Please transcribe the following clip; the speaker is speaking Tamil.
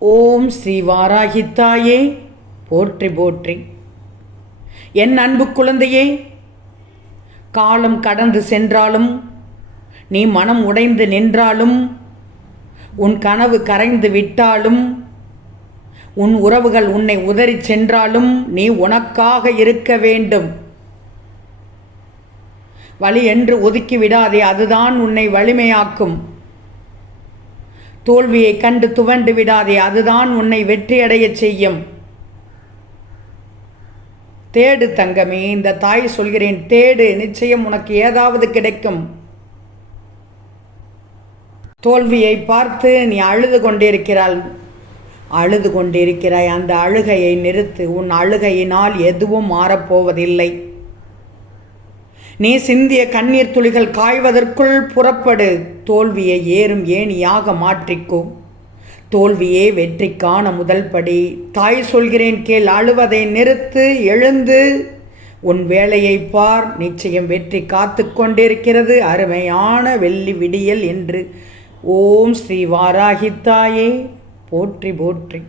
ஓம் ஸ்ரீ வாராகித்தாயே போற்றி போற்றி. என் அன்பு குழந்தையே காலம் கடந்து சென்றாலும் நீ மனம் உடைந்து நின்றாலும் உன் கனவு கரைந்து விட்டாலும் உன் உறவுகள் உன்னை உதறிச் சென்றாலும் நீ உனக்காக இருக்க வேண்டும். வழி என்று ஒதுக்கி விடாதே அதுதான் உன்னை வலிமையாக்கும். தோல்வியை கண்டு துவண்டு விடாதே அதுதான் உன்னை வெற்றியடையச் செய்யும். தேடு தங்கமே இந்த தாய் சொல்கிறேன் தேடு நிச்சயம் உனக்கு ஏதாவது கிடைக்கும். தோல்வியை பார்த்து நீ அழுது கொண்டிருக்கிறாள். அழுது கொண்டிருக்கிறாய் அந்த அழுகையை நிறுத்து. உன் அழுகையினால் எதுவும் மாறப்போவதில்லை. நீ சிந்திய கண்ணீர் துளிகள் காய்வதற்குள் புறப்படு. தோல்வியை ஏறும் ஏணியாக மாற்றிக்கோ. தோல்வியே வெற்றிக்கான முதல் படி. தாய் சொல்கிறேன் கேள் அழுவதை நிறுத்து எழுந்து. உன் வேலையை பார் நிச்சயம் வெற்றி காத்து கொண்டிருக்கிறது. அருமையான வெள்ளி விடியல் என்று. ஓம் ஸ்ரீ வாராகித்தாயே. போற்றி போற்றி.